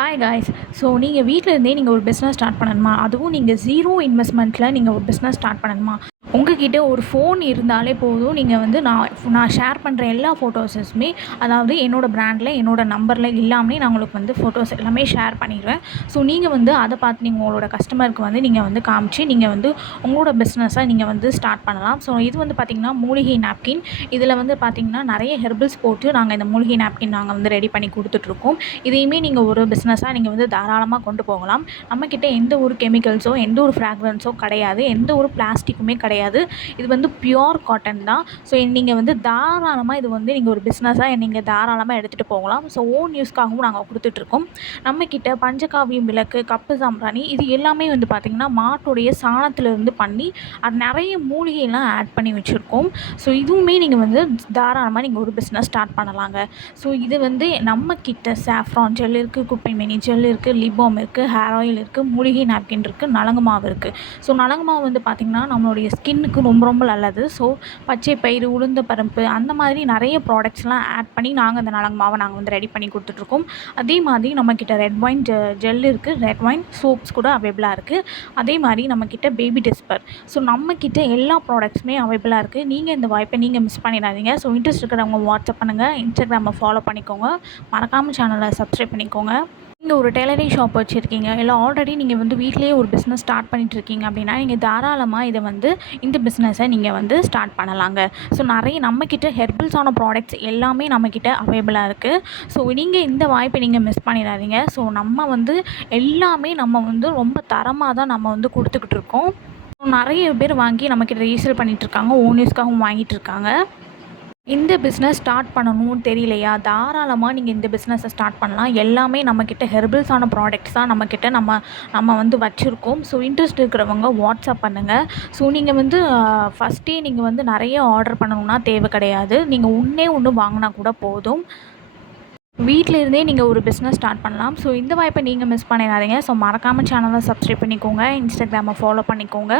Hi guys. So நீங்கள் வீட்டில் இருந்தே நீங்கள் ஒரு பிஸ்னஸ் ஸ்டார்ட் பண்ணணுமா? அதுவும் நீங்கள் ஜீரோ இன்வெஸ்ட்மெண்ட்டில் நீங்கள் ஒரு பிஸ்னஸ் ஸ்டார்ட் பண்ணணுமா? உங்ககிட்ட ஒரு ஃபோன் இருந்தாலே போதும். நீங்கள் வந்து நான் ஷேர் பண்ணுற எல்லா ஃபோட்டோஸஸுமே, அதாவது என்னோடய பிராண்டில் என்னோடய நம்பரில் எல்லாமே நான் உங்களுக்கு வந்து ஃபோட்டோஸ் எல்லாமே ஷேர் பண்ணிடுவேன். ஸோ நீங்கள் வந்து அதை பார்த்து நீங்கள் உங்களோட கஸ்டமருக்கு வந்து நீங்கள் வந்து காமிச்சு நீங்கள் வந்து உங்களோட பிஸ்னஸை நீங்கள் வந்து ஸ்டார்ட் பண்ணலாம். ஸோ இது வந்து பார்த்திங்கன்னா மூலிகை நாப்கின். இதில் வந்து பார்த்திங்கன்னா நிறைய ஹெர்பல்ஸ் போட்டு நாங்கள் இந்த மூலிகை நாப்கின் நாங்கள் வந்து ரெடி பண்ணி கொடுத்துட்ருக்கோம். இதையுமே நீங்கள் ஒரு பிஸ்னஸாக நீங்கள் வந்து தாராளமாக கொண்டு போகலாம். நம்மக்கிட்ட எந்த ஒரு கெமிக்கல்ஸோ எந்த ஒரு ஃப்ராக்ரன்ஸோ கிடையாது, எந்த ஒரு பிளாஸ்டிக்குமே கிடையாது. இது வந்து பியூர் காட்டன் தான். ஸோ நீங்கள் வந்து தாராளமாக இது வந்து நீங்கள் ஒரு பிஸ்னஸாக நீங்கள் தாராளமாக எடுத்துகிட்டு போகலாம். ஸோ ஓன் யூஸ்க்காகவும் நாங்கள் கொடுத்துட்ருக்கோம். நம்மக்கிட்ட பஞ்சகாவியம் விளக்கு, கப்பு சாம்பிராணி இது எல்லாமே வந்து பார்த்திங்கன்னா மாட்டுடைய சாணத்திலிருந்து பண்ணி அது நிறைய மூலிகைலாம் ஆட் பண்ணி வச்சுருக்கோம். ஸோ இதுவுமே நீங்கள் வந்து தாராளமாக நீங்கள் ஒரு பிஸ்னஸ் ஸ்டார்ட் பண்ணலாங்க. ஸோ இது வந்து நம்மக்கிட்ட சாஃப்ரான் ஜெல் இருக்குது, குப்பை மேனி ஜெல் இருக்குது, லிபாம் இருக்குது, ஹேர் ஆயில் இருக்குது, மூலிகை நாப்கின் இருக்குது, நலங்கு மாவு இருக்குது. ஸோ நலங்கு மாவு வந்து பார்த்திங்கன்னா நம்மளுடைய ஸ்கின்னுக்கு ரொம்ப ரொம்ப நல்லது. ஸோ பச்சை பயிறு, உளுந்த பருப்பு அந்த மாதிரி நிறைய ப்ராடக்ட்ஸ்லாம் ஆட் பண்ணி நாங்கள் அந்த நலங்கு மாவை நாங்கள் வந்து ரெடி பண்ணி கொடுத்துட்ருக்கோம். அதே மாதிரி நம்மக்கிட்ட ரெட் ஒயின் ஜெல் இருக்குது, ரெட் ஒயின் சோப்ஸ் கூட அவைலபிளாக இருக்குது. அதே மாதிரி நம்மக்கிட்ட பேபி டிஸ்பர். ஸோ நம்மக்கிட்ட எல்லா ப்ராடக்ட்ஸுமே அவைலபிளாக இருக்குது. நீங்கள் இந்த வாய்ப்பை நீங்கள் மிஸ் பண்ணிடாதீங்க. ஸோ இன்ட்ரெஸ்ட் இருக்கிறவங்க வாட்ஸ்அப் பண்ணுங்கள், இன்ஸ்டாகிராமை ஃபாலோ பண்ணிக்கோங்க, மறக்காமல் சேனலை சப்ஸ்கிரைப் பண்ணிக்கோங்க. நீங்கள் ஒரு டெய்லரிங் ஷாப் வச்சுருக்கீங்க, இல்லை ஆல்ரெடி நீங்கள் வந்து வீட்டிலேயே ஒரு பிஸ்னஸ் ஸ்டார்ட் பண்ணிகிட்ருக்கீங்க அப்படின்னா நீங்கள் தாராளமாக இதை வந்து இந்த பிஸ்னஸை நீங்கள் வந்து ஸ்டார்ட் பண்ணலாங்க. ஸோ நிறைய நம்மக்கிட்ட ஹெர்பல்ஸான ப்ராடக்ட்ஸ் எல்லாமே நம்மக்கிட்ட அவைலபிளாக இருக்குது. ஸோ நீங்கள் இந்த வாய்ப்பை நீங்கள் மிஸ் பண்ணிடாதீங்க. ஸோ நம்ம வந்து எல்லாமே நம்ம வந்து ரொம்ப தரமாக தான் நம்ம வந்து கொடுத்துக்கிட்டு இருக்கோம். நிறைய பேர் வாங்கி நம்மக்கிட்ட ரீசேல் பண்ணிகிட்ருக்காங்க, ஓன் யூஸ்க்காகவும் வாங்கிட்டு இருக்காங்க. இந்த பிஸ்னஸ் ஸ்டார்ட் பண்ணணும்னு தெரியலையா, தாராளமாக நீங்கள் இந்த பிஸ்னஸை ஸ்டார்ட் பண்ணலாம். எல்லாமே நம்மக்கிட்ட ஹெர்பல்ஸான ப்ராடக்ட்ஸ் தான் நம்மக்கிட்ட நம்ம வந்து வச்சுருக்கோம். ஸோ இன்ட்ரெஸ்ட் இருக்கிறவங்க வாட்ஸ்அப் பண்ணுங்கள். ஸோ நீங்கள் வந்து ஃபஸ்ட்டே நீங்கள் வந்து நிறைய ஆர்டர் பண்ணணுன்னா தேவை கிடையாது. நீங்கள் ஒன்று வாங்கினா கூட போதும். வீட்டில் இருந்தே நீங்கள் ஒரு பிஸ்னஸ் ஸ்டார்ட் பண்ணலாம். ஸோ இந்த வாய்ப்பை நீங்கள் மிஸ் பண்ணிடாதீங்க. ஸோ மறக்காமல் சேனலை சப்ஸ்கிரைப் பண்ணிக்கோங்க, இன்ஸ்டாகிராமை ஃபாலோ பண்ணிக்கோங்க.